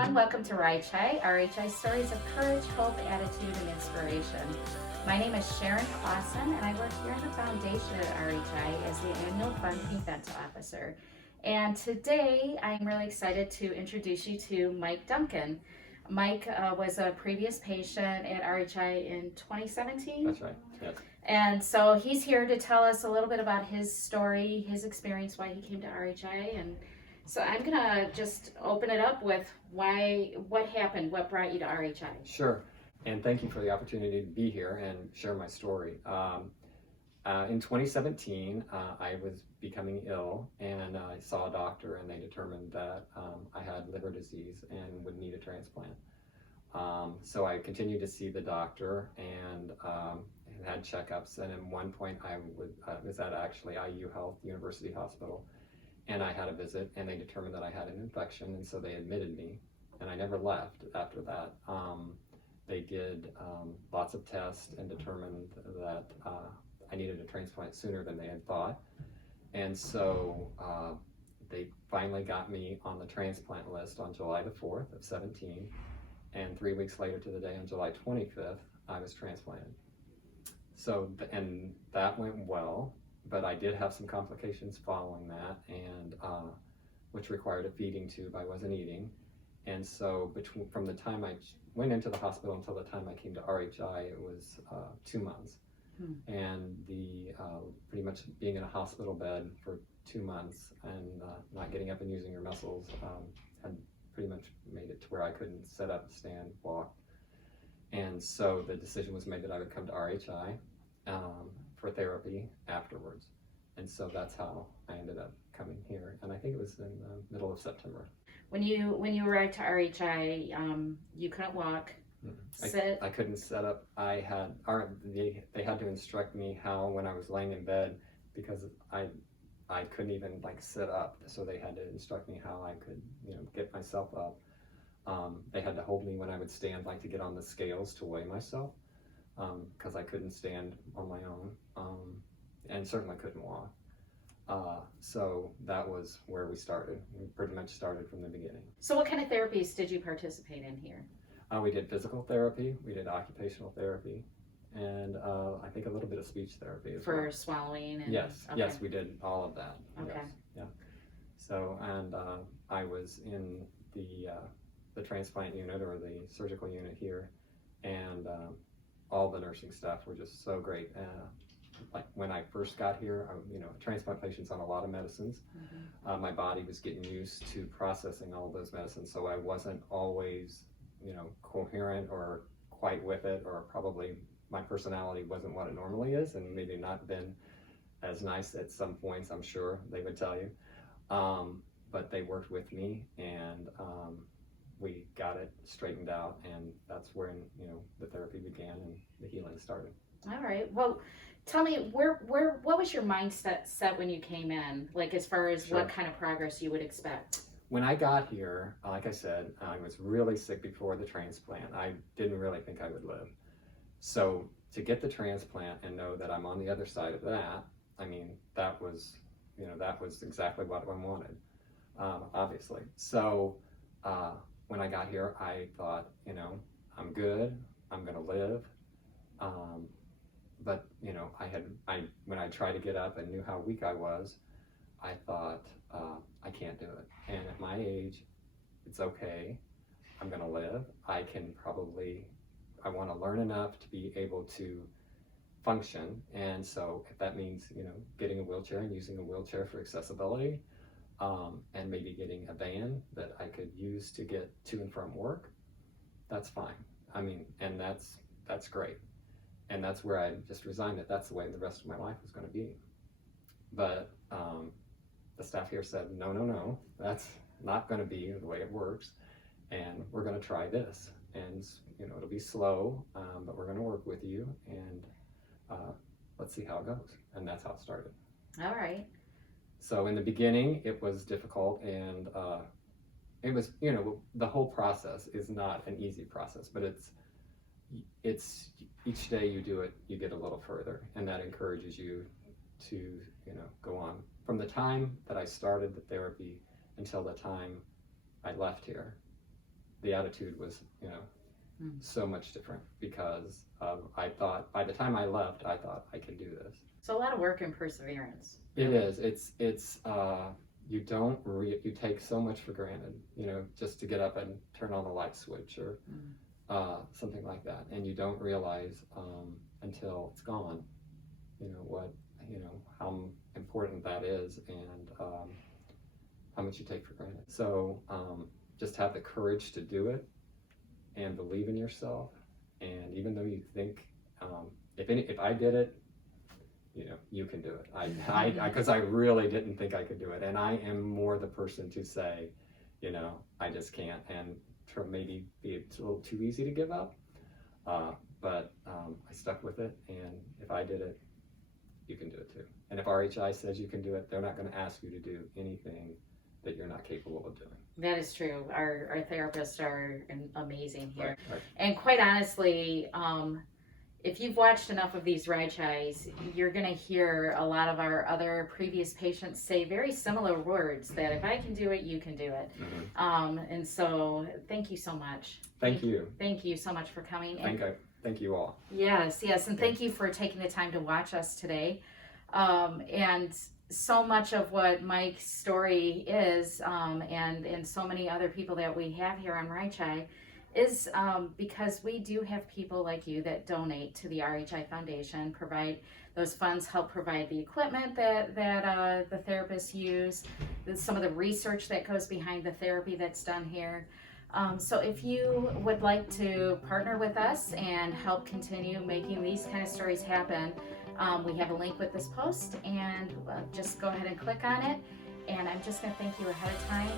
everyone. Welcome to RHI. RHI Stories of Courage, Hope, Attitude, and Inspiration. My name is Sharon Clausen, and I work here in the foundation at RHI as the Annual Fund Event Officer. And today, I'm really excited to introduce you to Mike Duncan. Mike was a previous patient at RHI in 2017. That's right, yes. And so he's here to tell us a little bit about his story, his experience, why he came to RHI. And so I'm gonna just open it up with what happened, what brought you to RHI. Sure, and thank you for the opportunity to be here and share my story. In 2017, I was becoming ill, and I saw a doctor, and they determined that I had liver disease and would need a transplant. So I continued to see the doctor and had checkups, and at one point I was at actually IU Health University Hospital, and I had a visit, and they determined that I had an infection, and so they admitted me, and I never left after that. They did lots of tests and determined that I needed a transplant sooner than they had thought, and so they finally got me on the transplant list on July the 4th of 17, and 3 weeks later to the day on July 25th, I was transplanted. So, and that went well, but I did have some complications following that, and which required a feeding tube. I wasn't eating, and so from the time I went into the hospital until the time I came to RHI, it was 2 months. And the pretty much being in a hospital bed for 2 months and not getting up and using your muscles had pretty much made it to where I couldn't sit up, stand, walk. And so the decision was made that I would come to RHI for therapy afterwards. And so that's how I ended up coming here. And I think it was in the middle of September. When you arrived to RHI, you couldn't walk, sit. I couldn't sit up. They had to instruct me how, when I was laying in bed, because I couldn't even sit up. So they had to instruct me how I could, get myself up. They had to hold me when I would stand, to get on the scales to weigh myself, because I couldn't stand on my own, and certainly couldn't walk. So that was where we started. We pretty much started from the beginning. So what kind of therapies did you participate in here? We did physical therapy, we did occupational therapy, and I think a little bit of speech therapy as well. For swallowing? And, yes, okay. Yes, we did all of that. Okay. Yes, yeah. So, and I was in the transplant unit, or the surgical unit here, and all the nursing staff were just so great. When I first got here, transplant patients on a lot of medicines. My body was getting used to processing all of those medicines, so I wasn't always, coherent or quite with it, or probably my personality wasn't what it normally is, and maybe not been as nice at some points, I'm sure they would tell you. But they worked with me, and we got it straightened out, and that's when the therapy began and the healing started. All right. Well, tell me, what was your mindset set when you came in? As far as Sure. What kind of progress you would expect? When I got here, like I said, I was really sick before the transplant. I didn't really think I would live. So to get the transplant and know that I'm on the other side of that, that was exactly what I wanted, obviously. So when I got here, I thought, I'm good, I'm gonna live. But when I tried to get up and knew how weak I was, I thought, I can't do it. And at my age, it's okay. I'm gonna live. I want to learn enough to be able to function. And so if that means, getting a wheelchair and using a wheelchair for accessibility, and maybe getting a van that I could use to get to and from work, that's fine. And that's great. And that's where I just resigned that that's the way the rest of my life was going to be. But the staff here said, no, that's not going to be the way it works, and we're going to try this. And it'll be slow, but we're going to work with you, and let's see how it goes. And that's how it started. All right. So in the beginning, it was difficult, and it was, the whole process is not an easy process, but it's each day you do it, you get a little further, and that encourages you to go on. From the time that I started the therapy until the time I left here, the attitude was, so much different because I thought by the time I left, I thought I could do this. So a lot of work and perseverance. It is. It's you take so much for granted, just to get up and turn on the light switch or something like that, and you don't realize until it's gone, how important that is, and how much you take for granted. So just have the courage to do it and believe in yourself. And even though you think, if I did it, you can do it. Because I really didn't think I could do it, and I am more the person to say, I just can't, and maybe it's a little too easy to give up. But I stuck with it, and if I did it, you can do it too. And if RHI says you can do it, they're not going to ask you to do anything that you're not capable of doing. That is true. Our therapists are amazing here. Right. And quite honestly, if you've watched enough of these RHIs, you're going to hear a lot of our other previous patients say very similar words, that if I can do it, you can do it. Mm-hmm. And so thank you so much. Thank you. Thank you so much for coming. Thank you all. Yes, and thank you for taking the time to watch us today. And so much of what Mike's story is, and so many other people that we have here on RHI, is because we do have people like you that donate to the RHI Foundation, provide those funds, help provide the equipment that the therapists use, some of the research that goes behind the therapy that's done here. So if you would like to partner with us and help continue making these kind of stories happen, we have a link with this post, and just go ahead and click on it. And I'm just going to thank you ahead of time.